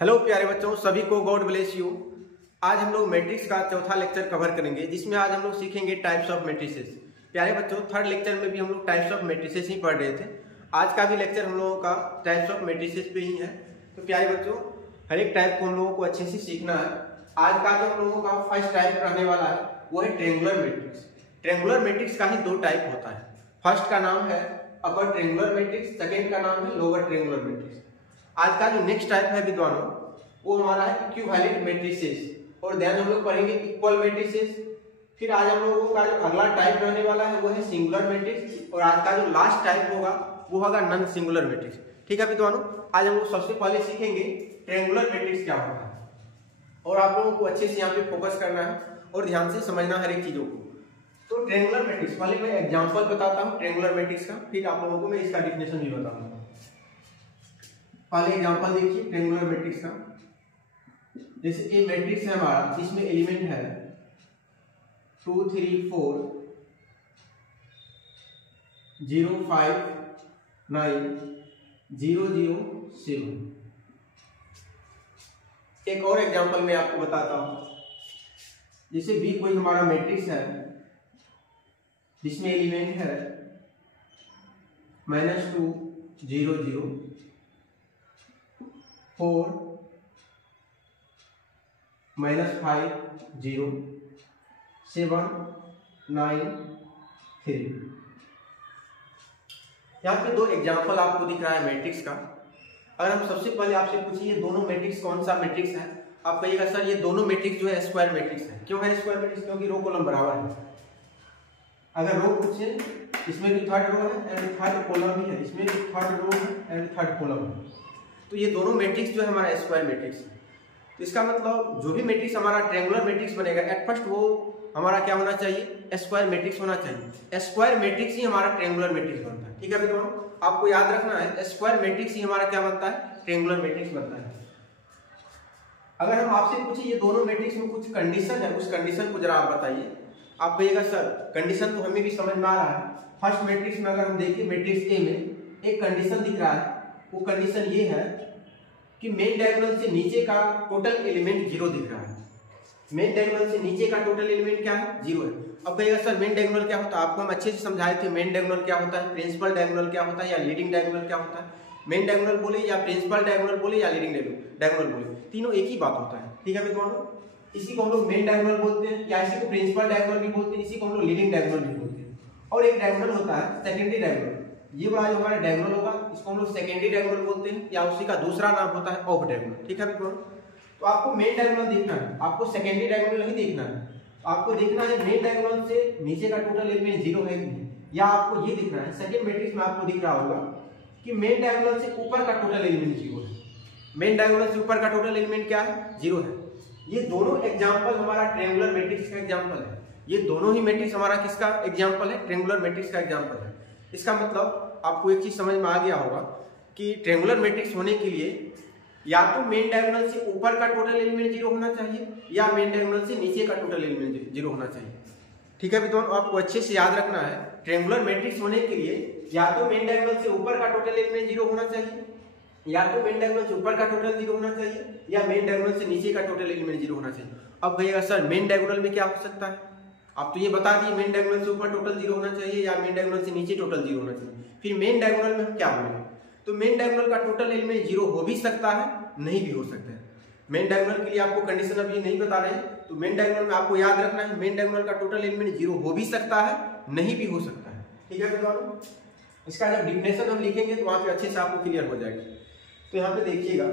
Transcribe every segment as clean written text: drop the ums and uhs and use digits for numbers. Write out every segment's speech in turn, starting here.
Hello प्यारे बच्चों, सभी को गॉड ब्लेस यू। आज हम लोग मैट्रिक्स का चौथा लेक्चर कवर करेंगे, जिसमें आज हम लोग सीखेंगे टाइप्स ऑफ मैट्रिसेस। प्यारे बच्चों, थर्ड लेक्चर में भी हम लोग टाइप्स ऑफ मैट्रिसेस ही पढ़ रहे थे। आज का भी लेक्चर हम लोगों का टाइप्स ऑफ मैट्रिसेस पे ही है। तो प्यारे बच्चों, हर एक टाइप को हम लोगों को अच्छे से सीखना है। आज का जो हम लोगों का फर्स्ट टाइप रहने वाला है वो है ट्रायंगुलर मैट्रिक्स। ट्रायंगुलर मैट्रिक्स का ही दो टाइप होता है। फर्स्ट का नाम है अपर ट्रायंगुलर मैट्रिक्स, सेकेंड का नाम है लोअर ट्रायंगुलर मैट्रिक्स। आज का जो नेक्स्ट टाइप है विद्वानों, वो हमारा है इक्विवेलेंट मैट्रिसेस, और ध्यान हम लोग पढ़ेंगे इक्वल मैट्रिसेस। फिर आज हम लोगों का जो अगला टाइप रहने वाला है वो है सिंगुलर मैट्रिक्स, और आज का जो लास्ट टाइप होगा वो होगा नॉन सिंगुलर मैट्रिक्स। ठीक है विद्वानों, आज हम लोग सबसे पहले सीखेंगे ट्रायंगुलर मैट्रिक्स क्या होता है, और आप लोगों को अच्छे से यहाँ पे फोकस करना है और ध्यान से समझना हर एक चीजों को। तो ट्रायंगुलर मैट्रिक्स पहले मैं एग्जांपल बताता हूँ ट्रायंगुलर मैट्रिक्स का, फिर आप लोगों को मैं इसका डिफिनेशन भी बताऊंगा। पहले एग्जांपल देखिए ट्रायंगुलर मैट्रिक्स का। जैसे ये मैट्रिक्स है हमारा, इसमें एलिमेंट है 2 3 4 0 5 9 0 0 7। एक और एग्जांपल मैं आपको बताता हूं। जैसे भी कोई हमारा मैट्रिक्स है जिसमें एलिमेंट है -2 0 0 4 -5 0 7 9 3। यहाँ पे दो एग्जाम्पल आपको दिख रहा है मैट्रिक्स का। अगर हम सबसे पहले आपसे पूछिए ये दोनों मैट्रिक्स कौन सा मैट्रिक्स है, आप कहिएगा सर ये दोनों मैट्रिक्स जो है स्क्वायर मैट्रिक्स है। क्यों है स्क्वायर मैट्रिक्स? क्योंकि रो कॉलम बराबर है। अगर रो पूछे, इसमें भी थर्ड रो है एंड थर्ड कॉलम भी है, इसमें भी थर्ड रो है एंड थर्ड कॉलम है, तो ये दोनों मैट्रिक्स जो है हमारा स्क्वायर मैट्रिक्स है। तो इसका मतलब जो भी मैट्रिक्स हमारा ट्रायंगुलर मैट्रिक्स बनेगा, एट फर्स्ट वो हमारा क्या होना चाहिए? स्क्वायर मैट्रिक्स होना चाहिए। स्क्वायर मैट्रिक्स ही हमारा ट्रायंगुलर मैट्रिक्स बनता है। ठीक है विद्वानों, आपको याद रखना है स्क्वायर मैट्रिक्स ही हमारा क्या बनता है? ट्रायंगुलर मैट्रिक्स बनता है। अगर हम आपसे पूछे ये दोनों मैट्रिक्स में कुछ कंडीशन है, उस कंडीशन को जरा आप बताइए। आप कहिएगा सर कंडीशन तो हमें भी समझ में आ रहा है। फर्स्ट मैट्रिक्स में अगर हम देखिए मैट्रिक्स ए में एक कंडीशन दिख रहा है, वो कंडीशन ये है कि मेन डायगोनल से नीचे का टोटल एलिमेंट 0 दिख रहा है। मेन डायगोनल से नीचे का टोटल एलिमेंट क्या है? 0 है। अब कहिएगा सर मेन डायगोनल क्या होता है? आपको हम अच्छे से समझाए थे मेन डायगोनल क्या होता है, प्रिंसिपल डायगोनल क्या होता है, या लीडिंग डायगोनल क्या होता है। मेन डायगोनल बोले या प्रिंसिपल डायगोनल बोले या लीडिंग डायगोनल बोले, तीनों एक ही बात होता है। ठीक है विद्वानों, इसी को हम लोग मेन डायगोनल बोलते हैं, या इसी को प्रिंसिपल डायगोनल भी बोलते हैं, इसी को हम लोग लीडिंग डायगोनल भी बोलते हैं। और एक डायगोनल होता है सेकेंडरी डायगोनल। ये वाला जो हमारा डायगोनल होगा इसको हम लोग सेकेंडरी डायगोनल बोलते हैं, या उसी का दूसरा नाम होता है ऑफ डायगोनल। ठीक है विद्वानों, तो आपको मेन डायगोनल देखना है, आपको सेकेंडरी डायगोनल नहीं देखना है। आपको देखना है मेन डायगोनल से नीचे का टोटल एलिमेंट 0 है कि नहीं, या आपको ये देखना है सेकंड मैट्रिक्स में आपको दिख रहा होगा कि मेन डायगोनल से ऊपर का टोटल एलिमेंट 0 है। मेन डायगोनल से ऊपर का टोटल एलिमेंट क्या है? 0 है। ये दोनों एग्जांपल हमारा ट्रायंगुलर मैट्रिक्स का एग्जांपल है। ये दोनों ही मैट्रिक्स हमारा किसका एग्जांपल है? ट्रायंगुलर मैट्रिक्स का एग्जांपल है। इसका मतलब आपको एक चीज समझ में आ गया होगा कि ट्रायंगुलर मैट्रिक्स होने के लिए या तो मेन डायगोनल से ऊपर का टोटल एलिमेंट 0 होना चाहिए, या मेन डायगोनल से नीचे का टोटल एलिमेंट 0 होना चाहिए। ठीक है विद्वान, आपको अच्छे से याद रखना है ट्रायंगुलर मैट्रिक्स होने के लिए या तो मेन डायगोनल से ऊपर का टोटल एलिमेंट 0 होना चाहिए, या तो मेन डायगोनल से ऊपर का टोटल 0 होना चाहिए, या मेन डायगोनल से नीचे का टोटल एलिमेंट 0 होना चाहिए। अब कहिएगा सर मेन डायगोनल में क्या हो सकता है? आप तो ये बता दिए मेन डायगोनल से ऊपर टोटल 0 होना चाहिए या मेन डायगोनल से नीचे टोटल 0 होना चाहिए। फिर मेन डायगोनल में हम क्या बोलेंगे? तो मेन डायगोनल का टोटल एलिमेंट 0 हो भी सकता है, नहीं भी हो सकता है। मेन डायगोनल के लिए आपको कंडीशन अभी नहीं बता रहे हैं, तो मेन डायगोनल में आपको याद रखना है मेन डायगोनल का टोटल एलिमेंट 0 हो भी सकता है, नहीं भी हो सकता है। ठीक है विद्वानों, इसका जब डिफिनेशन हम लिखेंगे तो वहां पे अच्छे से आपको क्लियर हो जाएगा। तो यहाँ पे देखिएगा,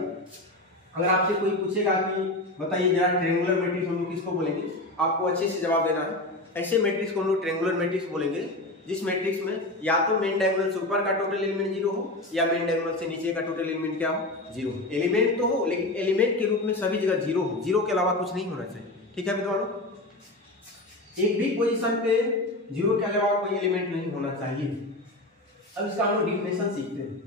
अगर आपसे कोई पूछेगा कि बताइए जरा ट्रायंगुलर मैट्रिक्स हम लोग किसको बोलेंगे, आपको अच्छे से जवाब देना है। ऐसे मैट्रिक्स को हम लोग ट्रायंगुलर मैट्रिक्स बोलेंगे जिस मैट्रिक्स में या तो मेन डायगोनल से ऊपर का टोटल एलिमेंट 0 हो, या मेन डायगोनल से नीचे का टोटल एलिमेंट क्या हो? 0। एलिमेंट तो हो, लेकिन एलिमेंट के रूप में सभी जगह 0 हो, 0 के अलावा कुछ नहीं होना चाहिए। ठीक है विद्वानों, एक भी पोजीशन पे 0 के अलावा कोई एलिमेंट नहीं होना चाहिए। अब इसका हम लोग डिफिनेशन सीखते हैं,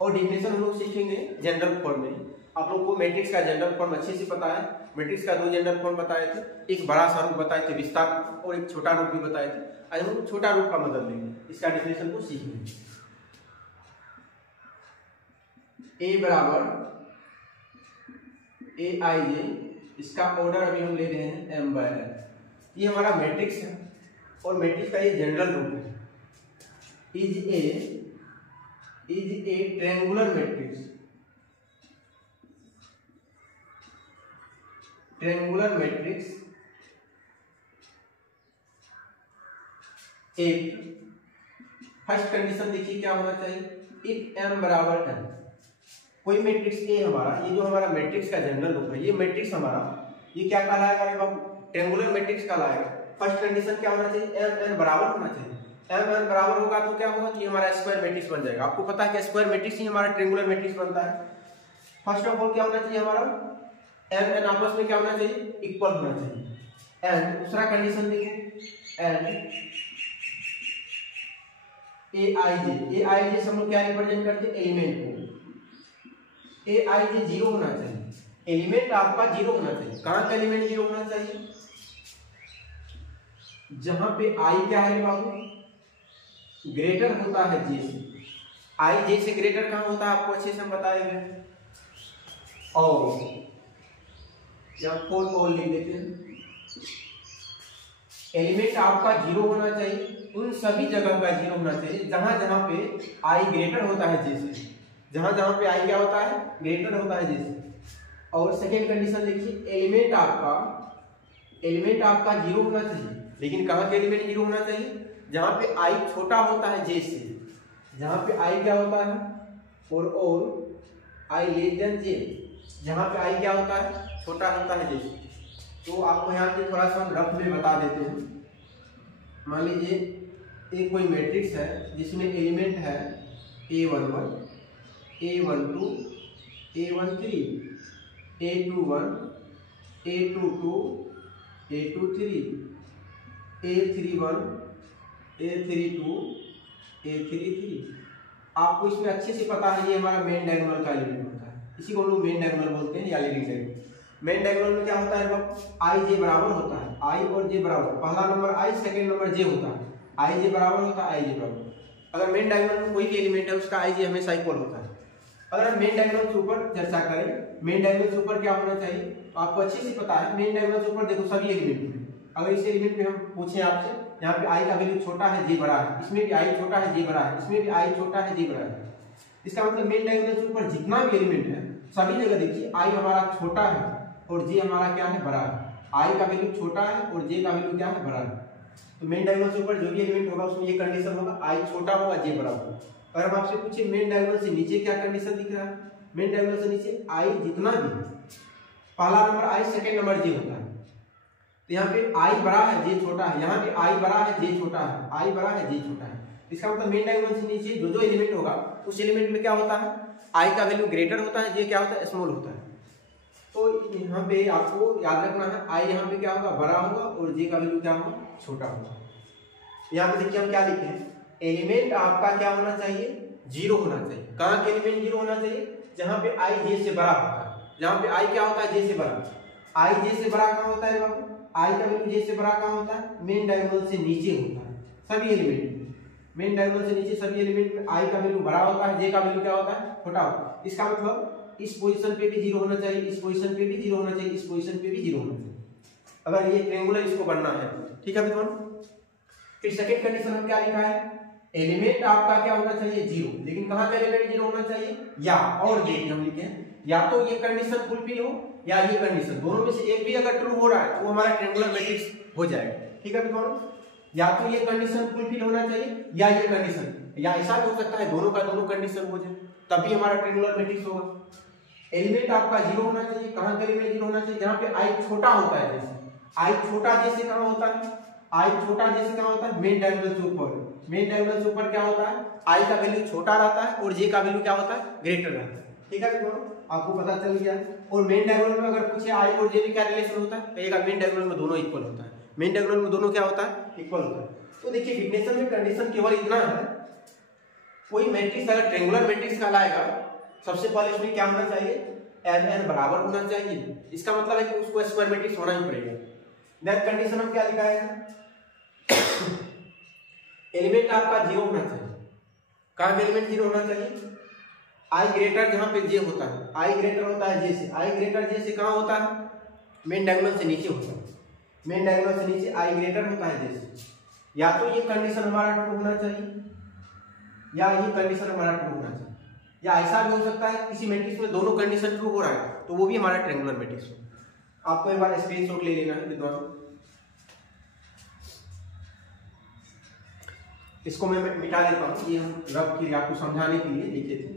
और डिफिनेशन हम लोग सीखेंगे जनरल फॉर्म में। आप लोग को मैट्रिक्स का जनरल फॉर्म अच्छे से पता है। मैट्रिक्स का दो जनरल फॉर्म बताए थे, एक बड़ा सा रूप बताए थे विस्तार, और एक छोटा रूप भी बताए थे। आज हम लोग छोटा रूप का मतलब लेंगे, इसका डिफिनेशन को सीखेंगे। ए बराबर ए आई जे, इसका ऑर्डर अभी हम ले रहे हैं m बाय n। ये हमारा मैट्रिक्स है और मैट्रिक्स का ये जनरल रूप है, is a triangular matrix, triangular matrix एक। फर्स्ट कंडीशन देखिए क्या होना चाहिए, इफ m बराबर n। कोई मैट्रिक्स ए हमारा, ये जो हमारा मैट्रिक्स का जनरल रूप है, ये मैट्रिक्स हमारा ये क्या कहलाएगा रे बाबू, ट्रायंगुलर मैट्रिक्स कहलाएगा। फर्स्ट कंडीशन क्या होना चाहिए, m n बराबर होना चाहिए। m n बराबर होगा तो क्या होगा कि हमारा स्क्वायर मैट्रिक्स बन जाएगा। आपको पता है कि स्क्वायर मैट्रिक्स ही हमारा ट्रायंगुलर मैट्रिक्स बनता है। फर्स्ट ऑफ ऑल क्या होना चाहिए हमारा, m n आपस में क्या होना चाहिए, इक्वल होना चाहिए। एंड दूसरा कंडीशन देखो, एंड ए आई जे से हम लोग क्या रिप्रेजेंट करते हैं, एलिमेंट को। ए आई जे जीरो होना चाहिए, एलिमेंट आपका जीरो होना चाहिए। कहां का एलिमेंट जीरो होना चाहिए, जहां पे आई क्या है बाबू, ग्रेटर होता है जे से। आई जे से ग्रेटर कहां होता है आपको अच्छे से हम बताए गए। और या फोर ऑल लिख देते हैं, एलिमेंट आपका जीरो होना चाहिए, उन सभी जगह का जीरो होना चाहिए जहां जहां पे आई ग्रेटर होता है जे से, जहां जहां पे आई क्या होता है, ग्रेटर होता है जे से। और सेकेंड कंडीशन देखिए, एलिमेंट आपका जीरो होना चाहिए, लेकिन कहां पे एलिमेंट जीरो होना चाहिए, जहां पे आई छोटा होता है जे से, जहां पे आई क्या होता है, और आई लेस देन जे, जहां पे आई क्या होता है, छोटा होता है जे से। तो आपको यहाँ पे थोड़ा सा रफ में बता देते हैं। मान लीजिए एक कोई मैट्रिक्स है जिसमें एलिमेंट है a11, a12, a13, a21, a22, a23, a31, a32, a33। आपको इसमें अच्छे से पता है ये हमारा मेन डायगोनल का एलिमेंट होता है, इसी को हम लोग मेन डायगोनल बोलते हैं या लीडिंग डायगोनल। मेन डायगोनल में क्या होता है, आई जे बराबर होता है, आई और जे बराबर, पहला नंबर आई सेकंड नंबर जे होता है, आई जे बराबर होता है, आई जे बराबर। अगर मेन डायगोनल में कोई भी एलिमेंट है उसका आई जे हमेशा इक्वल होता है। अगर हम मेन डायगोनल से ऊपर चर्चा करें, मेन डायगोनल से ऊपर क्या होना चाहिए, तो आपको अच्छे से पता है मेन डायगोनल से ऊपर देखो सभी एलिमेंट में। अगर इस एलिमेंट में हम पूछें आपसे, यहाँ पे आई का वैल्यू छोटा है जे बड़ा है, इसमें भी आई छोटा है जे बड़ा है, इसमें भी आई छोटा है जे बड़ा है, इसका मतलब मेन डायगोनल से ऊपर जितना भी एलिमेंट है सभी जगह देखिए आई हमारा छोटा है और जे हमारा क्या है, बड़ा है। आई का वैल्यू छोटा है और जे का वैल्यू क्या है, बड़ा है। तो मेन डायगोनल से ऊपर जो भी एलिमेंट होगा उसमें ये कंडीशन होगा, आई छोटा होगा जे बड़ा होगा। अगर हम आपसे पूछे मेन डायगोनल से नीचे क्या कंडीशन दिख रहा है, मेन डायगोनल से नीचे आई जितना भी, पहला नंबर आई सेकंड नंबर जे होता है, तो यहाँ पे आई बड़ा है जे छोटा है, यहाँ पे आई बड़ा है जे छोटा है, आई बड़ा है जे छोटा है। इसका मतलब मेन डायगोनल से नीचे जो जो एलिमेंट होगा उस एलिमेंट में क्या होता है, आई का वैल्यू ग्रेटर होता है, जे क्या होता है, स्मॉल होता है। तो यहाँ पे आपको याद रखना है आई यहाँ पे क्या होगा, बड़ा होगा और जे का वैल्यू क्या होगा, छोटा होगा। यहाँ पे देखिए हम क्या लिखे हैं, एलिमेंट आपका क्या होना चाहिए, जीरो होना चाहिए। कहाँ के एलिमेंट जीरो होना चाहिए, जहाँ पे आई जे से बड़ा होता है, जहाँ पे आई क्या होता है, जे से बड़ा। आई जे से बड़ा कहाँ होता है बाबू, आई का वैल्यू जे से बड़ा कहाँ होता है, मेन डायगोनल से नीचे होता है सभी एलिमेंट में। मेन डायगोनल से नीचे सभी एलिमेंट में आई का वैल्यू बड़ा होता है, जे का वैल्यू क्या होता है, छोटा होता है। इसका मतलब इस पोजीशन पे भी जीरो होना चाहिए, इस पोजीशन पे भी जीरो होना चाहिए, इस पोजीशन पे भी जीरो होना चाहिए, अगर ये ट्रायंगुलर इसको बनना है। ठीक है विद्वान। फिर सेकंड कंडीशन में क्या लिखा है, एलिमेंट आपका क्या होना चाहिए, जीरो, लेकिन कहाँ का एलिमेंट जीरो होना चाहिए, या और देखिए हम लिखे हैं, या तो ये कंडीशन फुलफिल हो या ये कंडीशन, दोनों में से एक भी अगर ट्रू हो रहा है तो हमारा ट्रायंगुलर मैट्रिक्स हो जाएगा। ठीक है विद्वान। या तो ये कंडीशन फुलफिल होना चाहिए या ये कंडीशन, या ऐसा भी हो सकता है दोनों का दोनों कंडीशन हो जाए, तभी हमारा ट्रायंगुलर मैट्रिक्स होगा। एलिमेंट आपका जीरो होना चाहिए, कहां का एलिमेंट जीरो होना चाहिए, जहां पे आई छोटा होता है, जैसे आई छोटा जैसे कहां होता है, आई छोटा जैसे कहां होता है, मेन डायगोनल से ऊपर। मेन डायगोनल से ऊपर क्या होता है, आई का वैल्यू छोटा रहता है और जे का वैल्यू क्या होता है, ग्रेटर रहता है। ठीक है दोनों आपको पता चल गया। और मेन डायगोनल में अगर पूछे आई और जे में क्या रिलेशन होता है, कहेगा मेन डायगोनल में दोनों इक्वल होता है, मेन डायगोनल में दोनों क्या होता है, इक्वल होता है। तो देखिए डिफिनेशन में कंडीशन केवल इतना है, कोई मैट्रिक्स अगर ट्रायंगुलर मैट्रिक्स कहलाएगा, सबसे पहले इसमें क्या होना चाहिए, एम एन बराबर होना चाहिए। इसका मतलब है कि उसको स्क्वायर मैट्रिक्स होना ही पड़ेगा। नेक्स्ट कंडीशन में क्या लिखा है, एलिमेंट आपका जीरो होना चाहिए। कहां में एलिमेंट जीरो होना चाहिए, आई ग्रेटर जहाँ पे जे होता है, आई ग्रेटर होता है जे से, आई ग्रेटर जे से कहाँ होता है, मेन डायगोनल से नीचे होता है, मेन डायगोनल से नीचे आई ग्रेटर होता है जे से। या तो ये कंडीशन हमारा ट्रू होना चाहिए या ये कंडीशन हमारा ट्रू होना चाहिए, या ऐसा भी हो सकता है किसी मैट्रिक्स में दोनों कंडीशन ट्रू हो रहा है तो वो भी हमारा ट्रायंगुलर मैट्रिक्स हो। आपको एक बार स्क्रीनशॉट ले लेना है विद्वानों। इसको मैं मिटा देता हूँ, ये हम रब के लिए आपको समझाने के लिए लिखे थे।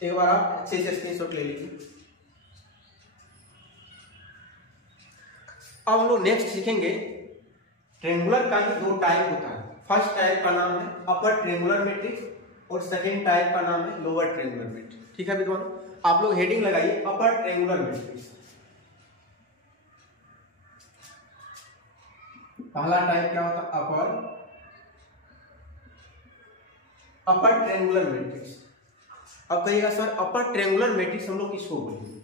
एक बार आप अच्छे से स्क्रीनशॉट ले लीजिए। अब हम लोग नेक्स्ट सीखेंगे ट्रायंगुलर का ही दो टाइप होता है। फर्स्ट टाइप का नाम है अपर ट्रायंगुलर मैट्रिक्स और सेकेंड टाइप का नाम है लोअर ट्रायंगुलर मैट्रिक्स। ठीक है विद्वान, आप लोग हेडिंग लगाइए अपर ट्रायंगुलर मैट्रिक्स। पहला टाइप क्या होता है, अपर ट्रायंगुलर मैट्रिक्स। अब कहिएगा सर अपर ट्रायंगुलर मैट्रिक्स हम लोग किसको बोलेंगे,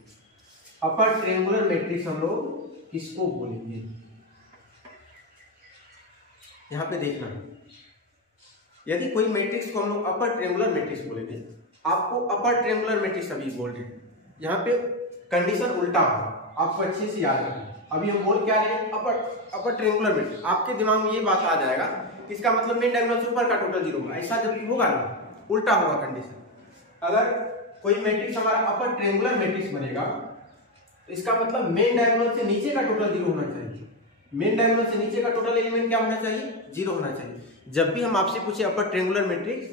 अपर ट्रायंगुलर मैट्रिक्स हम लोग किसको बोलेंगे। यहां पे देखना है, यदि कोई मैट्रिक्स को हम लोग अपर ट्रायंगुलर मैट्रिक्स बोलेंगे, आपको अपर ट्रायंगुलर मैट्रिक्स अभी बोल रहे हैं, यहाँ पे कंडीशन उल्टा है, आपको अच्छे से याद रखना। अभी हम बोल क्या रहे हैं, अपर ट्रायंगुलर मैट्रिक्स। आपके दिमाग में ये बात आ जाएगा इसका मतलब मेन डायगोनल से ऊपर का टोटल 0 होगा। ऐसा जब होगा ना, उल्टा होगा कंडीशन। अगर कोई मैट्रिक्स हमारा अपर ट्रायंगुलर मैट्रिक्स बनेगा तो इसका मतलब मेन डायगोनल से नीचे का टोटल 0 होना चाहिए। मेन डायगोनल से नीचे का टोटल एलिमेंट क्या होना चाहिए, 0 होना चाहिए। जब भी हम आपसे पूछे अपर ट्रायंगुलर मैट्रिक्स,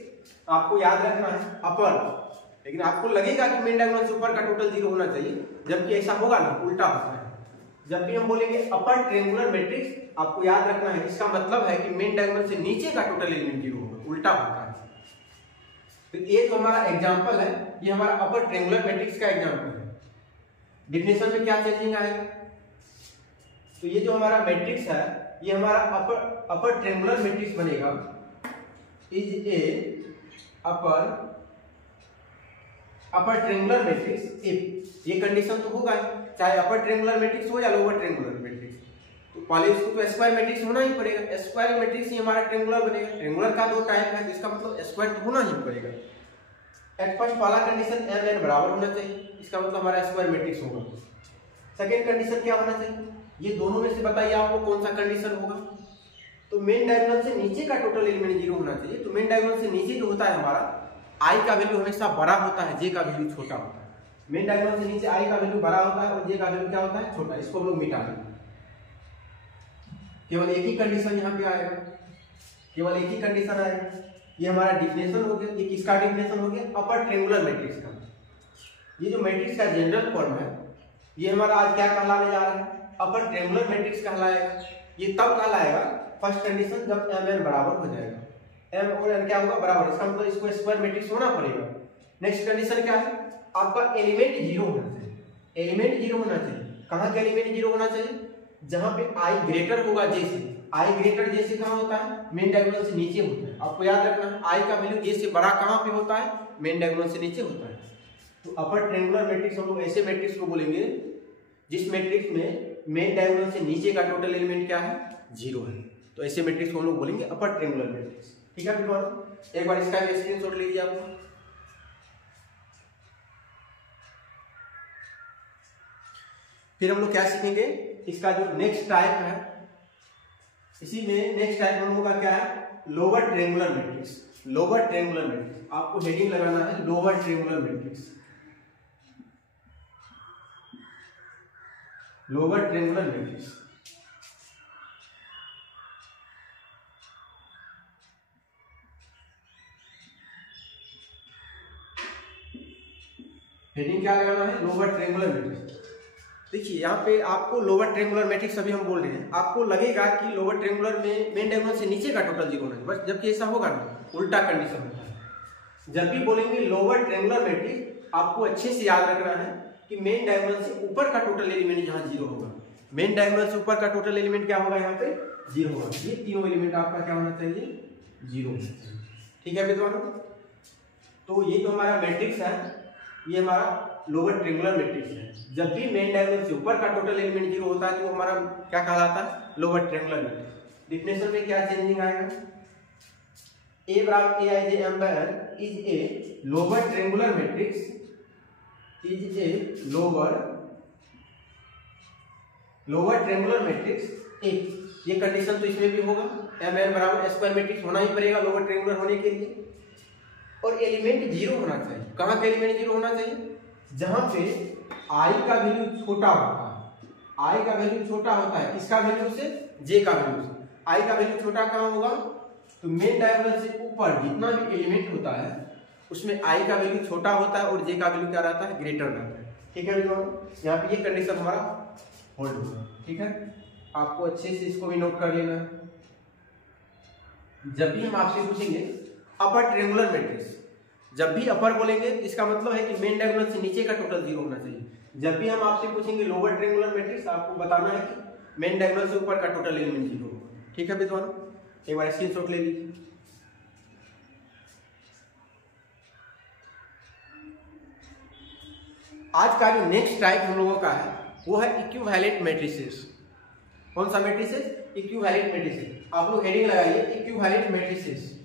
आपको याद रखना है अपर, लेकिन आपको लगेगा कि मेन डायगोनल से ऊपर का टोटल 0 होना चाहिए, जबकि ऐसा होगा ना, उल्टा होता है। जब भी हम बोलेंगे अपर ट्रायंगुलर मैट्रिक्स, आपको याद रखना है इसका मतलब है कि मेन डायगोनल से नीचे का टोटल एलिमेंट 0 होगा, उल्टा होता है। तो ये जो हमारा एग्जांपल है, ये हमारा अपर ट्रायंगुलर मैट्रिक्स का एग्जांपल है। डिफिनेशन में क्या चेंजिंग आएगा, तो ये जो हमारा मैट्रिक्स है ये हमारा अपर ट्रायंगुलर मैट्रिक्स बनेगा, is a upper triangular matrix if, ये कंडीशन तो होगा चाहे अपर ट्रायंगुलर मैट्रिक्स हो या लोअर ट्रायंगुलर मैट्रिक्स। तो पहले इसको तो स्क्वायर मैट्रिक्स होना ही पड़ेगा, स्क्वायर मैट्रिक्स ही हमारा ट्रायंगुलर बनेगा। ट्रायंगुलर का दो टाइप है, जिसका मतलब स्क्वायर तो होना ही पड़ेगा। एट फर्स्ट पहला कंडीशन m n बराबर होना चाहिए, इसका मतलब हमारा स्क्वायर मैट्रिक्स होगा। सेकंड कंडीशन क्या होना चाहिए, ये दोनों में से बताइए आपको कौन सा कंडीशन होगा। तो मेन डायगोनल से नीचे का टोटल एलिमेंट 0 होना चाहिए। तो मेन डायगोनल से नीचे जो होता है हमारा, i का वैल्यू हमेशा बड़ा होता है, j का वैल्यू छोटा होता है। मेन डायगोनल से नीचे i का वैल्यू बड़ा होता है और j का वैल्यू क्या होता है, छोटा। इसको हम लोग मिटा देंगे। केवल एक ही कंडीशन यहाँ पे आएगा, केवल एक ही कंडीशन आएगा। ये हमारा डिफिनेशन हो गया। ये किसका डिफिनेशन हो गया, अपर ट्रायंगुलर मैट्रिक्स का। ये जो मैट्रिक्स का जनरल फॉर्म है, ये हमारा आज क्या कहलाने जा रहा है, अपर ट्रायंगुलर मैट्रिक्स कहलाएगा। ये तब कहलाएगा फर्स्ट कंडीशन जब m n बराबर हो जाएगा। m और n क्या होगा, बराबर। इसका मतलब इसको स्क्वायर मैट्रिक्स होना पड़ेगा। नेक्स्ट कंडीशन क्या है, आपका एलिमेंट 0 होना चाहिए। एलिमेंट 0 होना चाहिए। कहाँ का एलिमेंट 0 होना चाहिए, जहां पे i ग्रेटर होगा j से। i ग्रेटर j से कहां होता है, मेन डायगोनल से नीचे होता है। आपको याद रखना है i का वैल्यू j से बड़ा कहां पे होता है, मेन डायगोनल से नीचे होता है। तो अपर ट्रायंगुलर मैट्रिक्स हम लोग ऐसे मैट्रिक्स को बोलेंगे जिस मैट्रिक्स में मेन डायगोनल से नीचे का टोटल एलिमेंट क्या है, 0 है। तो ऐसे मैट्रिक्स को हम लोग बोलेंगे अपर ट्रायंगुलर मैट्रिक्स। ठीक है विद्वानों, एक बार इसका भी स्क्रीनशॉट लीजिए आप। फिर हम लोग क्या सीखेंगे, इसका जो नेक्स्ट टाइप है, इसी में नेक्स्ट टाइप हम लोगों का क्या है, lower triangular matrix. Lower triangular matrix, आपको हेडिंग लगाना है lower triangular matrix. Lower triangular matrix. Heading क्या लगाना है, लोअर ट्रायंगुलर मैट्रिक्स। देखिए यहाँ पे आपको लोअर ट्रायंगुलर मैट्रिक्स अभी हम बोल रहे हैं, आपको लगेगा कि लोअर ट्रायंगुलर में मेन डायगोनल से नीचे का टोटल 0 होना है, बस जबकि ऐसा होगा ना, उल्टा कंडीशन होता है। जब भी बोलेंगे लोअर ट्रायंगुलर मैट्रिक्स, आपको अच्छे से याद रखना है कि मेन डायगोनल से ऊपर का टोटल एलिमेंट यहाँ 0 होगा। मेन डायगोनल से ऊपर का टोटल एलिमेंट क्या होगा, यहाँ पे 0 होगा। ये तीनों एलिमेंट आपका क्या होना चाहिए, 0 होना चाहिए। ठीक है विद्वानों, तो ये जो हमारा मैट्रिक्स है, ये हमारा लोअर ट्रायंगुलर मैट्रिक्स है। जब भी मेन डायगोनल से ऊपर का टोटल एलिमेंट 0 होता है तो हमारा क्या कहलाता है, लोअर ट्रायंगुलर मैट्रिक्स। डिफिनेशन में क्या चेंजिंग आएगा, ए बराबर a i j m by n is a lower triangular matrix, is a lower triangular matrix A. ये कंडीशन तो इसमें भी होगा, एम एन बराबर स्क्वायर मैट्रिक्स होना ही पड़ेगा लोअर ट्रायंगुलर होने के लिए, और एलिमेंट जीरो होना चाहिए। कहाँ का एलिमेंट जीरो होना चाहिए, जहां पे आई का वैल्यू छोटा होता है, आई का वैल्यू छोटा होता है किसका वैल्यू से, जे का वैल्यू से। आई का वैल्यू छोटा कहाँ होगा, तो मेन डायगोनल से ऊपर जितना भी एलिमेंट होता है उसमें आई का वैल्यू छोटा होता है और जे का वैल्यू क्या रहता है, ग्रेटर रहता है। ठीक है भैया, यहाँ पे ये कंडीशन हमारा होल्ड होगा। ठीक है, आपको अच्छे से इसको भी नोट कर लेना है। जब भी हम आपसे पूछेंगे अपर ट्रायंगुलर मैट्रिक्स, जब भी अपर बोलेंगे इसका मतलब है कि मेन डायगोनल से नीचे का टोटल जीरो होना चाहिए। जब भी हम आपसे पूछेंगे लोअर ट्रायंगुलर मैट्रिक्स, आपको बताना है कि मेन डायगोनल से ऊपर का टोटल एलिमेंट जीरो होगा। ठीक है विद्वान, एक बार स्क्रीनशॉट ले लीजिए। आज का जो नेक्स्ट टाइप हम लोगों का है वो है इक्विवेलेंट मैट्रिसेस। कौन सा मैट्रिसेस, इक्विवेलेंट मैट्रिसेस। आप लोग हेडिंग लगाइए इक्विवेलेंट मैट्रिसेस।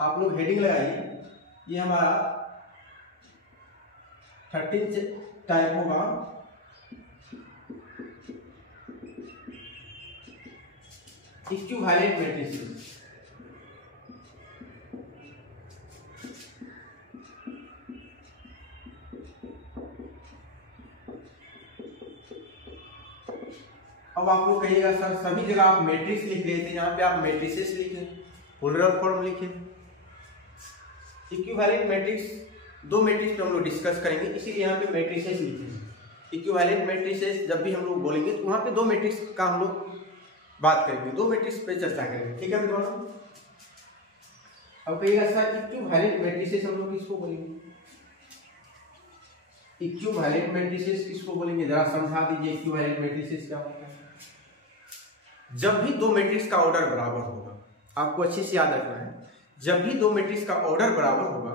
आप लोग हेडिंग लगाइए, ये हमारा 13 टाइप होगा इक्विवेलेंट मैट्रिसेस। अब आप लोग कहिएगा सर सभी जगह आप मैट्रिक्स लिख रहे थे, यहाँ पे आप मैट्रिसेस लिखे, पोलर फॉर्म लिखे। इक्विवेलेंट मैट्रिक्स दो मैट्रिक्स पे हम लोग डिस्कस करेंगे, इसीलिए यहाँ पे मैट्रिसेस लिखे। इक्विवेलेंट मैट्रिसेस जब भी हम लोग बोलेंगे तो वहाँ पे दो मैट्रिक्स का हम लोग बात करेंगे, दो मैट्रिक्स पे चर्चा करेंगे। ठीक है मित्रों, अब कहिएगा सर इक्विवेलेंट मैट्रिसेस हम लोग किसको बोलेंगे, इक्विवेलेंट मैट्रिसेस किसको बोलेंगे, जरा समझा दीजिए इक्विवेलेंट मैट्रिसेस क्या होता है। जब भी दो मैट्रिक्स का ऑर्डर बराबर होगा, आपको अच्छे से याद रखना है, जब भी दो मैट्रिक्स का ऑर्डर बराबर होगा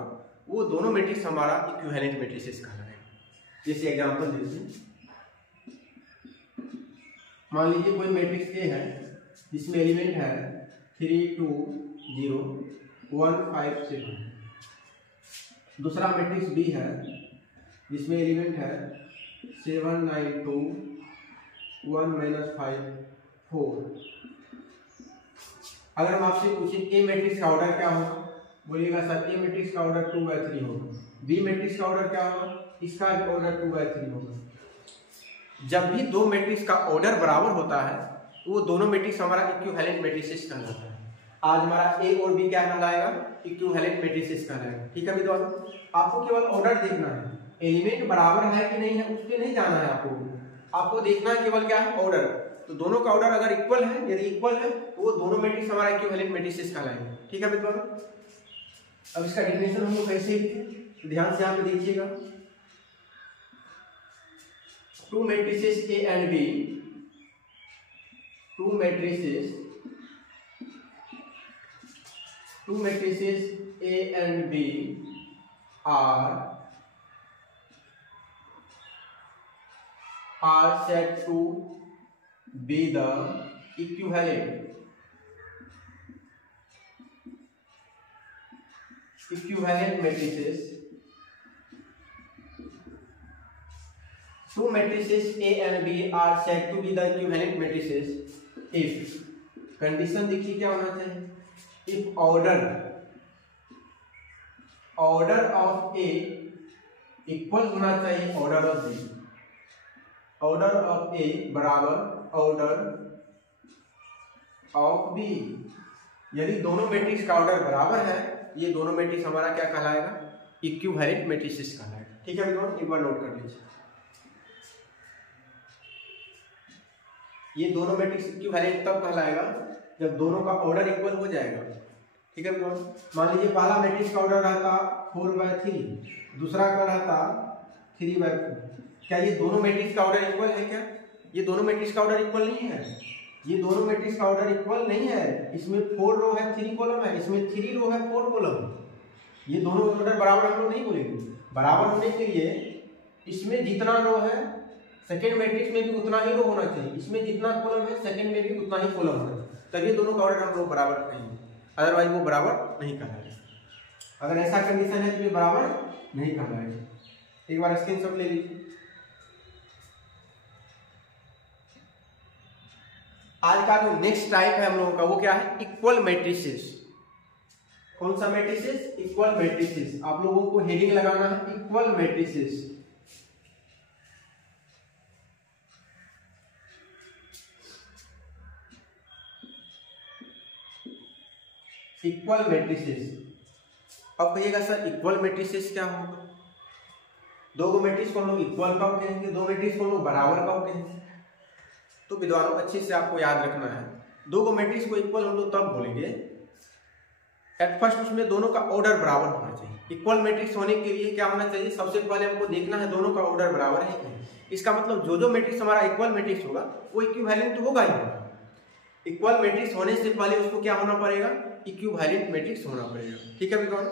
वो दोनों मैट्रिक्स हमारा इक्विवेलेंट मैट्रिसेस कहलाएगा। जैसे एग्जांपल दीजिए, मान लीजिए कोई मैट्रिक्स ए है जिसमें एलिमेंट है 3 2 0 1 5 7, दूसरा मैट्रिक्स बी है जिसमें एलिमेंट है 7 9 2 1 -5 4। अगर हम आपसे पूछें ए मैट्रिक्स का ऑर्डर क्या होगा, बोलिएगा सर ए मैट्रिक्स का ऑर्डर 2/3 होगा, बी मैट्रिक्स का ऑर्डर क्या होगा, इसका ऑर्डर 2/3 होगा। जब भी दो मैट्रिक्स का ऑर्डर बराबर होता है वो दोनों मैट्रिक्स हमारा इक्विवेलेंट मैट्रिसेस कहलाता है। आज हमारा ए और बी क्या कहलाएगा, इक्विवेलेंट मैट्रिसेस कहलाएगा। ठीक है विद्वान, आपको केवल ऑर्डर देखना है, एलिमेंट बराबर है कि नहीं है उस पर नहीं जाना है, आपको देखना है केवल क्या है, ऑर्डर। तो दोनों का ऑर्डर अगर इक्वल है, यदि इक्वल है तो वो दोनों मैट्रिक्स हमारा इक्विवेलेंट मैट्रिसेस कहलाएंगे। ठीक है विद्वान, अब इसका डेफिनेशन हम लोग कैसे लिखें, ध्यान से यहाँ पे देखिएगा। Two matrices A and B, two matrices A and B are said to be the equivalent matrices. Two matrices A and B are said to be the equivalent matrices if, condition देखिए क्या होना चाहिए, if order of A इक्वल होना चाहिए order of B, order of A बराबर order of B. यदि दोनों मैट्रिक्स का ऑर्डर बराबर है ये दोनों मैट्रिक्स हमारा क्या कहलाएगा, इक्विवेलेंट मैट्रिसेस कहलाएगा। ठीक है विद्वान, एक बार नोट कर लीजिए, ये दोनों मैट्रिक्स इक्विवेलेंट तब कहलाएगा जब दोनों का ऑर्डर इक्वल हो जाएगा। ठीक है विद्वान, मान लीजिए पहला मैट्रिक्स का ऑर्डर रहता 4/3, दूसरा का रहता 3/4। क्या ये दोनों मैट्रिक्स का ऑर्डर इक्वल है क्या, ये दोनों मैट्रिक्स का ऑर्डर इक्वल नहीं है, ये दोनों मैट्रिक्स का ऑर्डर इक्वल नहीं है। इसमें 4 रो है 3 कॉलम है, इसमें 3 रो है 4 कॉलम। ये दोनों ऑर्डर बराबर हम लोग नहीं बोलेंगे। बराबर होने के लिए इसमें जितना रो है सेकेंड मैट्रिक्स में भी उतना ही रो होना चाहिए, इसमें जितना कॉलम है सेकेंड में भी उतना ही कॉलम होना चाहिए, तभी दोनों का ऑर्डर हम लोग बराबर कहेंगे, अदरवाइज वो बराबर नहीं कहलाएगा। अगर ऐसा कंडीशन है तो ये बराबर नहीं कहलाएगा। एक बार स्क्रीनशॉट ले लीजिए। आज का जो नेक्स्ट टाइप है हम लोगों का वो क्या है, इक्वल मैट्रिसेस। कौन सा मैट्रिसेस, इक्वल मैट्रिसेस। आप लोगों को हेडिंग लगाना है इक्वल मैट्रिसेस। Equal matrices. अब कहिएगा सर इक्वल मैट्रिसेस क्या होगा। दो मैट्रिक्स को हम लोग इक्वल कब कहेंगे, दो मैट्रिक्स को हम लोग बराबर कब कहेंगे। तो विद्वानों अच्छे से आपको याद रखना है, दो मैट्रिक्स को इक्वल हम लोग तब बोलेंगे एट फर्स्ट उसमें दोनों का ऑर्डर बराबर होना चाहिए। इक्वल मैट्रिक्स होने के लिए क्या होना चाहिए, सबसे पहले हमको देखना है दोनों का ऑर्डर बराबर है क्या। इसका मतलब जो मैट्रिक्स हमारा इक्वल मैट्रिक्स होगा वो इक्विवेलेंट तो होगा ही होगा। इक्वल मैट्रिक्स होने से पहले उसको क्या होना पड़ेगा, इक्विवेलेंट मैट्रिक्स होना पड़ेगा। ठीक है विद्वानों।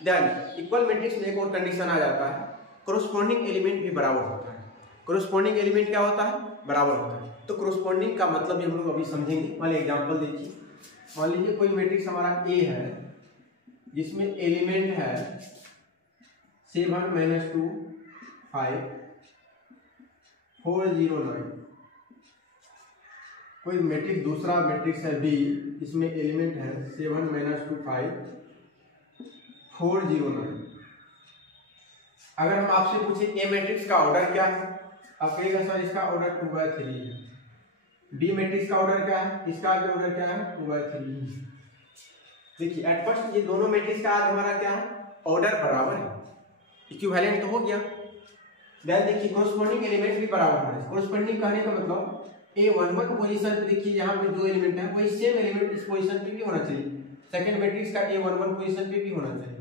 देन इक्वल मैट्रिक्स में एक और कंडीशन आ जाता है, कोरोस्पोंडिंग एलिमेंट भी बराबर होता है। कोरोस्पोंडिंग एलिमेंट क्या होता है, बराबर होता है। तो कोरोस्पोंडिंग का मतलब भी हम लोग अभी समझेंगे। मान लीजिए एग्जांपल देखिए, मान लीजिए कोई मैट्रिक्स हमारा ए है जिसमें एलिमेंट है 7 - 2 5 4 0 9। कोई मैट्रिक्स दूसरा मैट्रिक्स है बी इसमें एलिमेंट है 7 - 2 5 4 0 9। अगर हम आपसे पूछे ए मैट्रिक्स का ऑर्डर क्या है, आप कहिएगा सर इसका ऑर्डर 2/3 है। बी मैट्रिक्स का ऑर्डर क्या है, इसका भी ऑर्डर क्या है 2/3। देखिए एट फर्स्ट ये दोनों मैट्रिक्स का आज हमारा क्या है, ऑर्डर बराबर है, इक्विवेलेंट तो हो गया। देन देखिए कोरोस्पोंडिंग एलिमेंट भी बराबर है। कोरोस्पोंडिंग कहने का मतलब A11 पोजीशन पे देखिए यहाँ पे जो एलिमेंट है वही सेम एलिमेंट इस पोजीशन पे भी होना चाहिए। सेकंड मैट्रिक्स का A11 पोजीशन पे भी होना चाहिए।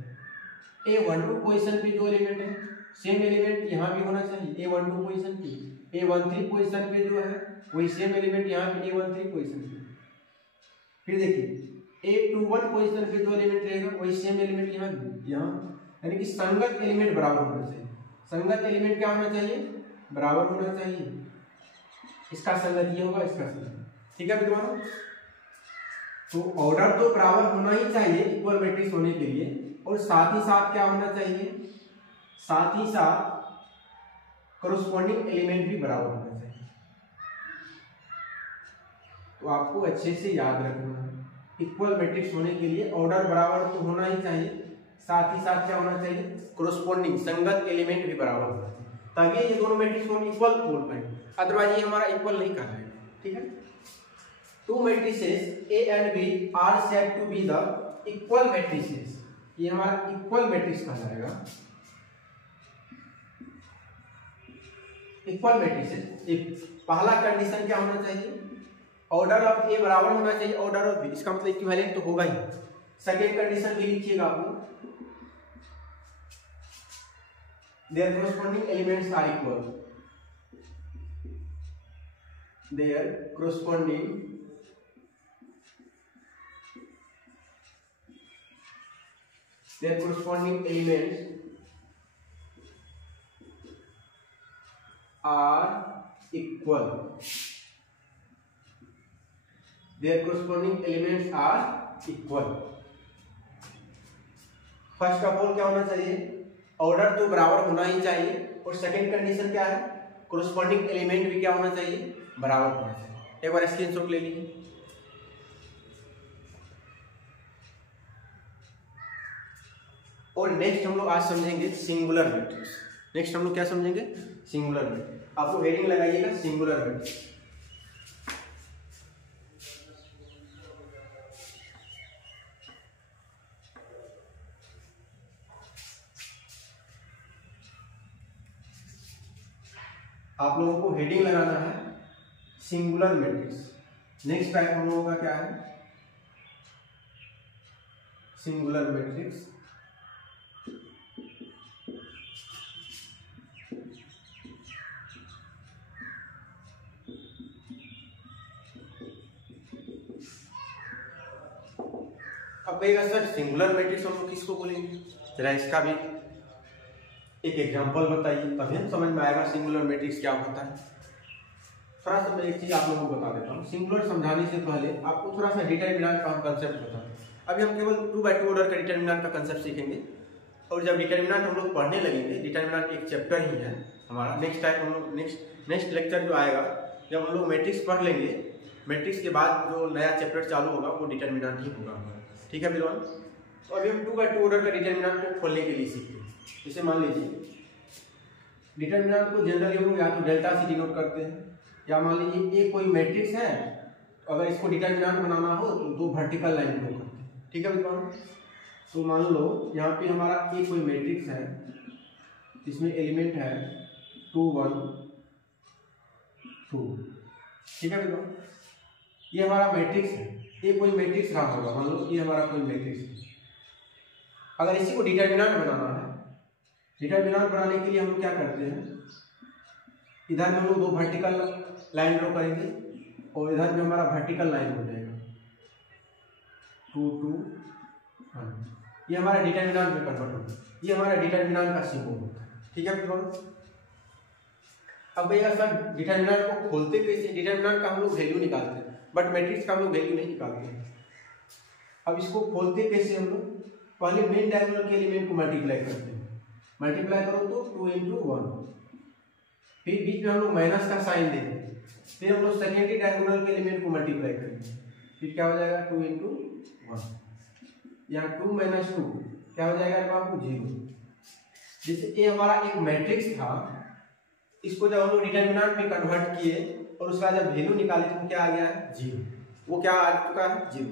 A12 पोजीशन पे जो एलिमेंट है सेम एलिमेंट यहाँ भी होना चाहिए A12 पोजीशन पे। A13 पोजीशन पे जो है वही सेम एलिमेंट यहाँ पे A13 पोजीशन पे। फिर देखिए A21 पोजीशन पे जो एलिमेंट रहेगा वही सेम एलिमेंट यहाँ, यानी कि संगत एलिमेंट बराबर होना चाहिए। संगत एलिमेंट क्या होना चाहिए, बराबर होना चाहिए। इसका संगत ये होगा, इसका संगत। ठीक है विद्वानों। तो ऑर्डर तो बराबर होना ही चाहिए इक्वल मैट्रिक्स होने के लिए, और साथ ही साथ क्या होना चाहिए, साथ ही साथ कोरोस्पोंडिंग एलिमेंट भी बराबर होना चाहिए। तो आपको अच्छे से याद रखना है, इक्वल मैट्रिक्स होने के लिए ऑर्डर बराबर तो होना ही चाहिए, साथ ही साथ क्या होना चाहिए, कोरोस्पोंडिंग संगत एलिमेंट भी बराबर होना चाहिए, तभी ये दोनों मैट्रिक्स को हम इक्वल बोल पाएंगे, अदरवाइज ये हमारा इक्वल नहीं कहलाएगा। ठीक है। To matrices A and B are said to be the equal matrices। ये हमारा इक्वल मैट्रिक्स कहलाएगा। इक्वल मैट्रिसेस एक पहला कंडीशन क्या होना चाहिए, ऑर्डर ऑफ ए बराबर होना चाहिए ऑर्डर ऑफ बी, इसका मतलब इक्विवेलेंट तो होगा ही। सेकेंड कंडीशन भी लिखिएगा आप लोग, their corresponding elements are equal. Their corresponding elements are equal। Their corresponding elements are equal। First of all क्या होना चाहिए, ऑर्डर तो बराबर होना ही चाहिए, और सेकंड कंडीशन क्या है, कोरोस्पोंडिंग एलिमेंट भी क्या होना चाहिए, बराबर होना चाहिए। एक बार स्क्रीनशॉट ले लीजिए। और नेक्स्ट हम लोग आज समझेंगे सिंगुलर मैट्रिक्स। नेक्स्ट हम लोग क्या समझेंगे, सिंगुलर मैट्रिक्स। आपको हेडिंग लगाइएगा सिंगुलर मैट्रिक्स। आप लोगों को हेडिंग लगाना है सिंगुलर मैट्रिक्स। नेक्स्ट टाइप हम लोगों का क्या है, सिंगुलर मैट्रिक्स। अब कहेगा सर सिंगुलर मैट्रिक्स हम लोग किसको बोलेंगे, जरा इसका भी एक एग्जांपल बताइए, तभी हम समझ में आएगा सिंगुलर मैट्रिक्स क्या होता है। थोड़ा सा मैं एक चीज आप लोगों को बता देता हूँ। सिंगुलर समझाने से पहले आपको थोड़ा सा डिटरमिनेंट का कंसेप्ट बता दें। अभी हम केवल 2/2 ऑर्डर का डिटरमिनेंट का कंसेप्ट सीखेंगे, और जब डिटरमिनेंट हम लोग पढ़ने लगेंगे, डिटरमिनेंट एक चैप्टर ही है हमारा। नेक्स्ट टाइम हम लोग नेक्स्ट लेक्चर जो आएगा, जब हम लोग मैट्रिक्स पढ़ लेंगे, मैट्रिक्स के बाद जो नया चैप्टर चालू होगा वो डिटरमिनेंट ही होगा हमारा। ठीक है विद्वान। तो अभी हम 2/2 ऑर्डर का डिटरमिनेंट को खोलने के लिए सीखते हैं। जैसे मान लीजिए डिटरमिनेंट को जनरली हम लोग या तो डेल्टा से डिनोट करते हैं, या मान लीजिए ए कोई मैट्रिक्स है, अगर इसको डिटरमिनेंट बनाना हो तो 2 वर्टिकल लाइन ड्रॉ करते हैं। ठीक है विद्वान। तो मान लो यहाँ पे हमारा ए कोई मैट्रिक्स है, इसमें एलिमेंट है 2 1 2। ठीक है विद्वान। ये हमारा मैट्रिक्स है, ये कोई मैट्रिक्स रहा होगा, मान लो ये हमारा कोई मैट्रिक्स है। अगर इसी को डिटरमिनेंट बनाना है, डिटरमिनेंट बनाने के लिए हम लोग क्या करते हैं, इधर में हम लोग 2 वर्टिकल लाइन ड्रॉ करेंगे, और इधर में हमारा वर्टिकल लाइन हो जाएगा 2 2 1। ये हमारा डिटरमिनेंट में कन्वर्ट होगा, ये हमारा डिटरमिनेंट का सिंबल होता है। ठीक है विद्वान। अब भैया सर डिटरमिनेंट को खोलते कैसे? डिटरमिनेंट का हम लोग वैल्यू निकालते हैं, बट मैट्रिक्स का हम लोग वैल्यू नहीं निकालते हैं। अब इसको खोलते कैसे हम लोग? पहले मेन डायगोनल के एलिमेंट को मल्टीप्लाई करते हैं। मल्टीप्लाई करो तो 2 × 1, फिर बीच में हम लोग माइनस का साइन देंगे, फिर हम लोग सेकेंडरी डायगोनल के एलिमेंट को मल्टीप्लाई करेंगे, फिर क्या हो जाएगा 2 × 1। यहाँ 2 - 2 क्या हो जाएगा आपको 0। जैसे ये हमारा एक मैट्रिक्स था, इसको जब हम लोग डिटरमिनेंट में कन्वर्ट किए और उसका जब वैल्यू निकाले तो क्या आ गया है 0। वो क्या आ चुका है 0।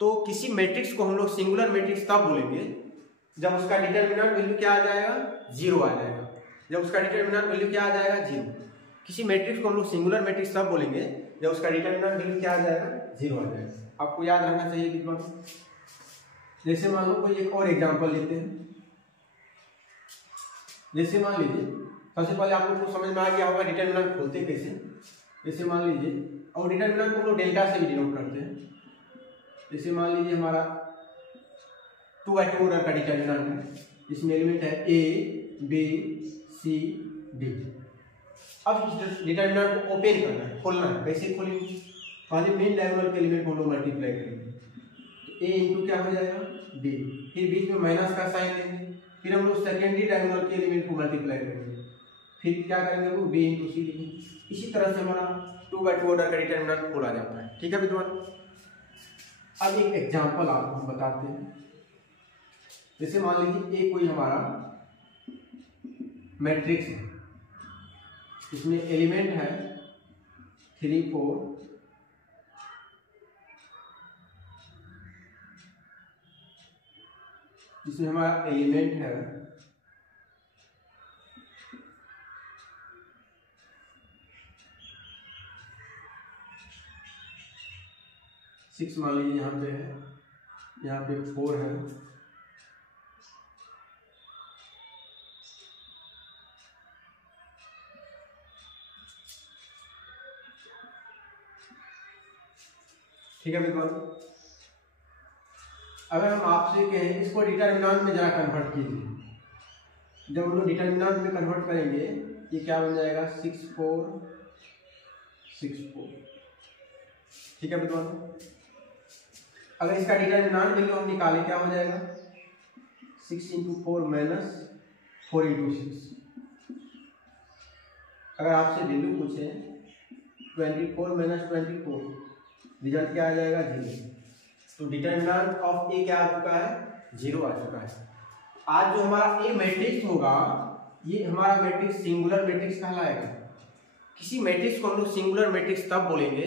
तो किसी मैट्रिक्स को हम लोग सिंगुलर मैट्रिक्स तब बोलेंगे जब उसका डिटरमिनेंट वैल्यू क्या आ जाएगा 0 आ जाएगा। जब उसका डिटरमिनेंट वैल्यू क्या आ जाएगा 0। किसी मैट्रिक्स को हम लोग सिंगुलर मैट्रिक्स तब बोलेंगे जब उसका डिटरमिनेंट वैल्यू क्या आ जाएगा 0 आ जाएगा। आपको याद रखना चाहिए विद्वान। जैसे मान लो कोई एक और एग्जांपल लेते हैं। जैसे मान लीजिए सबसे पहले आप लोग को समझ में आ गया होगा डिटरमिनेंट खोलते कैसे। जैसे मान लीजिए, और डिटरमिनेंट को हम लोग डेल्टा से भी डिनोट करते हैं। जैसे मान लीजिए हमारा 2/2 ऑर्डर का डिटरमिनेंट है, जिसमें एलिमेंट है A B C D। अब इस डिटरमिनेंट को ओपन करना है, खोलना है। कैसे खोलेंगे? पहले मेन डायगोनल के एलिमेंट को हम लोग मल्टीप्लाई करेंगे, तो A × क्या हो जाएगा D, फिर बीच में माइनस का साइन देंगे, फिर हम लोग सेकेंडरी डायगोनल के एलिमेंट को मल्टीप्लाई करेंगे, फिर क्या करेंगे वो B × C लिखेंगे। इसी तरह से हमारा 2/2 ऑर्डर का डिटरमिनेंट खोला जाता है। ठीक है विद्वान। अब एक एग्जांपल आपको बताते हैं। जैसे मान लीजिए ए कोई हमारा मैट्रिक्स है, इसमें एलिमेंट है 3 4, इसमें हमारा एलिमेंट है 6, मान लीजिए यहाँ पे है, यहाँ पे 4 है, ठीक है विद्वान। अगर हम आपसे कहें इसको डिटरमिनेंट में जरा कन्वर्ट कीजिए, जब हम लोग डिटरमिनेंट में कन्वर्ट करेंगे ये क्या बन जाएगा 6 4 6 4। ठीक है विद्वान। अगर इसका डिटरमिनेंट वैल्यू हम निकालें क्या हो जाएगा 6 × 4 - 4 × 6। अगर आपसे वैल्यू पूछे 24 - 24, रिजल्ट क्या आ जाएगा 0। तो डिटरमिनेंट ऑफ ए क्या आ चुका है 0 आ चुका है। आज जो हमारा ए मैट्रिक्स होगा, ये हमारा मैट्रिक्स सिंगुलर मैट्रिक्स कहलाएगा। किसी मैट्रिक्स को हम लोग सिंगुलर मैट्रिक्स तब बोलेंगे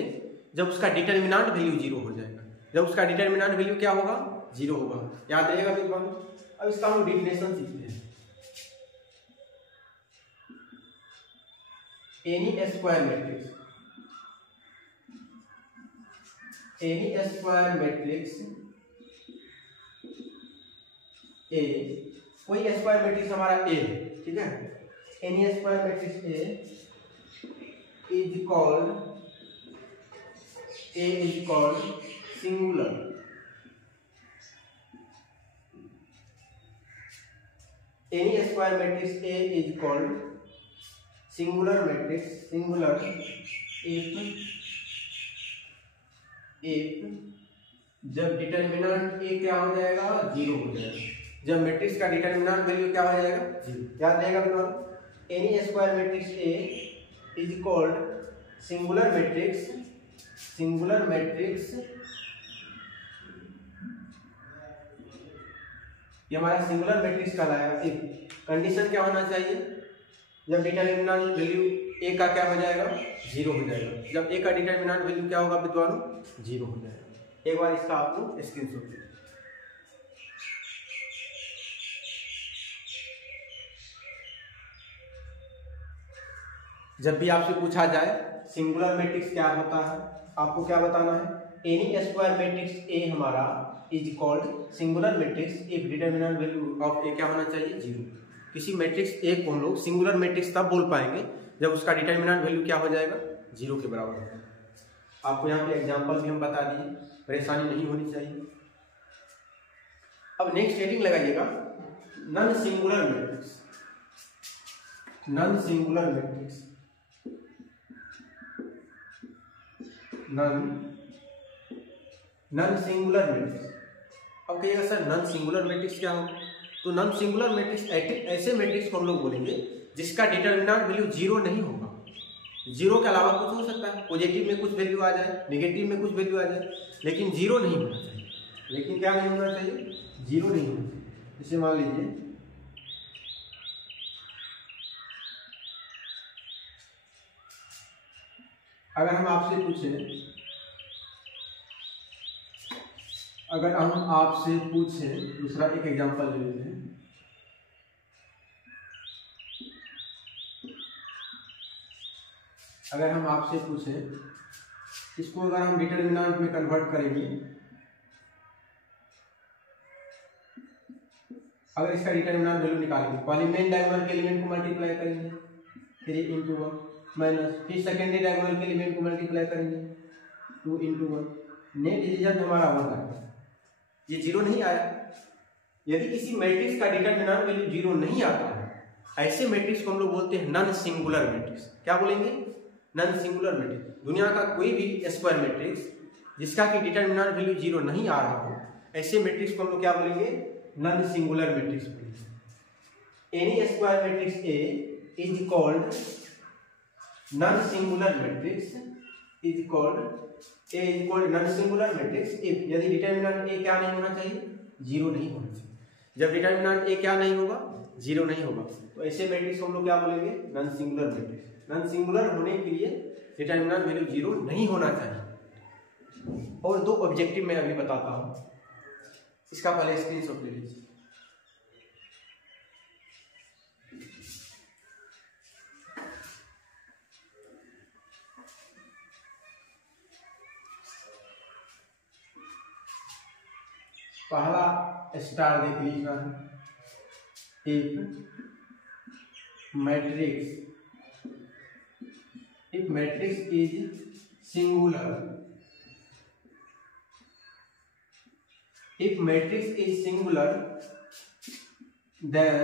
जब उसका डिटरमिनेंट वैल्यू 0 हो जाएगा। जब उसका डिटरमिनेंट वैल्यू क्या होगा 0 होगा। याद रहेगा विद्वान। अब इसका हम डेफिनेशन सीखते हैं। N E square matrix, N E square matrix ए, कोई स्क्वायर मैट्रिक्स हमारा ए है, ठीक है। N E square matrix A is called singular N E square matrix A is called singular matrix, singular if जब डिटर्मिनेंट ए क्या हो जाएगा, 0 हो जाएगा। जब मैट्रिक्स का डिटर्मिनेंट वैल्यू क्या हो जाएगा, 0। याद रहेगा बिल्कुल। N E square matrix A is called singular matrix, singular matrix, ये हमारा सिंगुलर मैट्रिक्स कहलाएगा इफ कंडीशन क्या होना चाहिए, जब डिटर्मिनेंट वैल्यू ए का क्या हो जाएगा, 0 हो जाएगा। जब ए का डिटर्मिनेंट वैल्यू क्या होगा विद्वानों, 0 हो जाएगा। एक बार इसका आप लोग स्क्रीनशॉट लीजिए। जब भी आपसे पूछा जाए सिंगुलर मैट्रिक्स क्या होता है, आपको क्या बताना है, एनी स्क्वायर मैट्रिक्स ए हमारा is called singular matrix if determinant value of A क्या होना चाहिए, 0। किसी मैट्रिक्स ए को हम लोग सिंगुलर मैट्रिक्स तब बोल पाएंगे जब उसका डिटर्मिनेंट वैल्यू क्या हो जाएगा, 0 के बराबर होगा। आपको यहाँ पे एग्जांपल भी हम बता दिए, परेशानी नहीं होनी चाहिए। अब नेक्स्ट हेडिंग लगाइएगा, non singular matrix, non singular matrix, non singular matrix. अब कहिएगा सर नॉन सिंगुलर मैट्रिक्स क्या हो, तो नॉन सिंगुलर मैट्रिक्स ऐसे मैट्रिक्स को हम लोग बोलेंगे जिसका डिटर्मिनेंट वैल्यू 0 नहीं होगा। 0 के अलावा कुछ हो सकता है, पॉजिटिव में कुछ वैल्यू आ जाए, नेगेटिव में कुछ वैल्यू आ जाए, लेकिन 0 नहीं होना चाहिए। लेकिन क्या नहीं होना चाहिए, 0 नहीं होना चाहिए। जैसे मान लीजिए अगर हम आपसे पूछें, अगर हम आपसे पूछें, दूसरा एक एग्जांपल ले लेते हैं। अगर हम आपसे पूछें, इसको अगर हम डिटर्मिनेंट में कन्वर्ट करेंगे, अगर इसका डिटर्मिनेंट वैल्यू निकालेंगे, पहले मेन डायगोनल के एलिमेंट को मल्टीप्लाई करेंगे 3 × 1 माइनस, फिर सेकेंडरी डायगोनल के एलिमेंट को मल्टीप्लाई करेंगे 2 × 1, नेट रिजल्ट हमारा 1 आएगा। ये 0 नहीं आया। यदि किसी मैट्रिक्स का डिटर्मिनेंट वैल्यू 0 नहीं आता है, ऐसे मैट्रिक्स को हम लोग बोलते हैं नॉन सिंगुलर मैट्रिक्स। क्या बोलेंगे, नॉन सिंगुलर मैट्रिक्स। दुनिया का कोई भी स्क्वायर मैट्रिक्स जिसका कि डिटर्मिनेंट वैल्यू 0 नहीं आ रहा हो, ऐसे मैट्रिक्स को हम लोग क्या बोलेंगे, नॉन सिंगुलर मैट्रिक्स बोलेंगे। N E square matrix A is called non singular matrix, is called a is called non singular matrix if, यदि डिटर्मिनेंट ए क्या नहीं होना चाहिए, 0 नहीं होना चाहिए। जब डिटर्मिनेंट ए क्या नहीं होगा, 0 नहीं होगा, तो ऐसे मैट्रिक्स को हम लोग क्या बोलेंगे, non singular matrix. Non singular होने के लिए डिटर्मिनेंट वैल्यू 0 नहीं होना चाहिए। और 2 ऑब्जेक्टिव मैं अभी बताता हूं, इसका पहले स्क्रीनशॉट ले लीजिए। पहला स्टार देख लीजिएगा, if matrix is singular, if matrix is singular then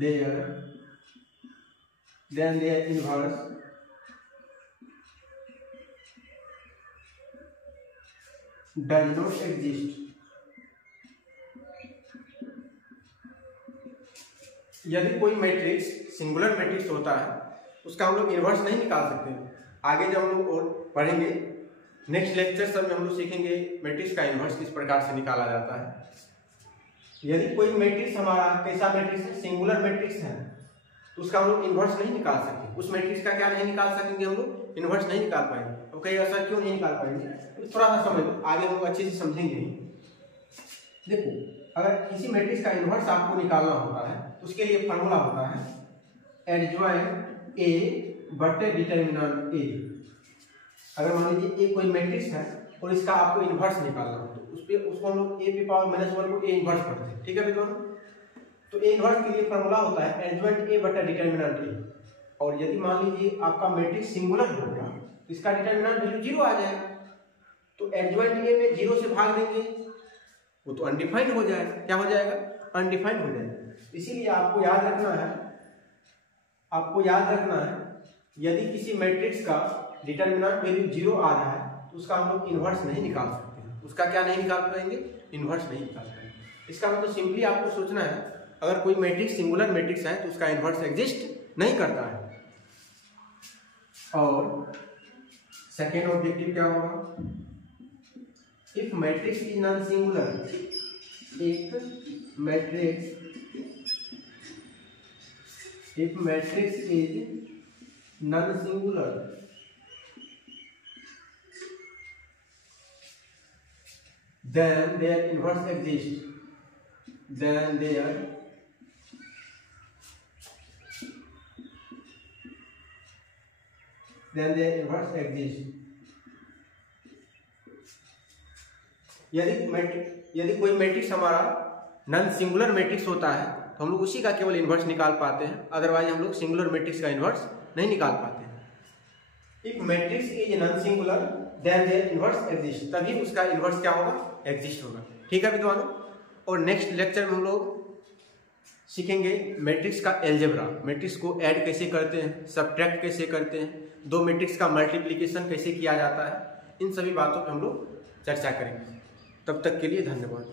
their inverse does not exist। यदि कोई मैट्रिक्स सिंगुलर मैट्रिक्स होता है, उसका हम लोग इन्वर्स नहीं निकाल सकते। आगे जब हम लोग और पढ़ेंगे, नेक्स्ट लेक्चर सब में हम लोग सीखेंगे मैट्रिक्स का इन्वर्स किस प्रकार से निकाला जाता है। यदि कोई मैट्रिक्स हमारा कैसा मैट्रिक्स है, सिंगुलर मैट्रिक्स है, तो उसका हम लोग इन्वर्स नहीं निकाल सकते। उस मैट्रिक्स का क्या नहीं निकाल सकेंगे, हम लोग इन्वर्स नहीं निकाल पाएंगे। तो कई ऐसा क्यों नहीं निकाल पाएंगे, तो थोड़ा सा समझ लो, आगे हम लोग अच्छे से समझेंगे। देखो, अगर किसी मैट्रिक्स का इन्वर्स आपको निकालना होता है, तो उसके लिए फॉर्मूला होता है एडजॉइंट ए बटे डिटर्मिनेंट ए। अगर मान लीजिए ए कोई मैट्रिक्स है और इसका आपको इन्वर्स निकालना हो, तो उसको हम लोग ए की पावर -1 को ए इन्वर्स पढ़ते हैं। ठीक है विद्वान, तो ए इन्वर्स के लिए फॉर्मूला होता है एडजॉइंट ए बटा डिटर्मिनेंट ए। और यदि मान लीजिए आपका मैट्रिक्स सिंगुलर हो गया, तो इसका डिटर्मिनेंट वैल्यू 0 आ जाएगा, तो एडजॉइंट ए में 0 से भाग देंगे, वो तो अनडिफाइंड हो जाएगा। क्या हो जाएगा, अनडिफाइंड हो जाएगा। इसीलिए आपको याद रखना है यदि किसी मैट्रिक्स का डिटर्मिनेंट वैल्यू 0 आ रहा है तो उसका हम लोग इन्वर्स नहीं निकाल सकते हैं। उसका क्या नहीं निकाल पाएंगे? इन्वर्स नहीं निकाल पाएंगे। इसका मतलब सिंपली आपको सोचना है अगर कोई मैट्रिक्स सिंगुलर मैट्रिक्स है तो उसका इन्वर्स एग्जिस्ट नहीं करता है। और सेकेंड ऑब्जेक्टिव क्या होगा? If matrix is non singular, if matrix is non-singular, then their inverse exists. यदि कोई मैट्रिक्स हमारा नॉन सिंगुलर मैट्रिक्स होता है तो हम लोग उसी का केवल इन्वर्स निकाल पाते हैं, अदरवाइज हम लोग सिंगुलर मैट्रिक्स का इन्वर्स नहीं निकाल पाते हैं। If matrix is non singular then their inverse exist, तभी उसका इन्वर्स क्या होगा? एग्जिस्ट होगा। ठीक है विद्वानों, और नेक्स्ट लेक्चर में हम लोग सीखेंगे मैट्रिक्स का एलजेब्रा, मैट्रिक्स को ऐड कैसे करते हैं, सबट्रैक्ट कैसे करते हैं, दो मैट्रिक्स का मल्टीप्लिकेशन कैसे किया जाता है, इन सभी बातों पर हम लोग चर्चा करेंगे। तब तक के लिए धन्यवाद।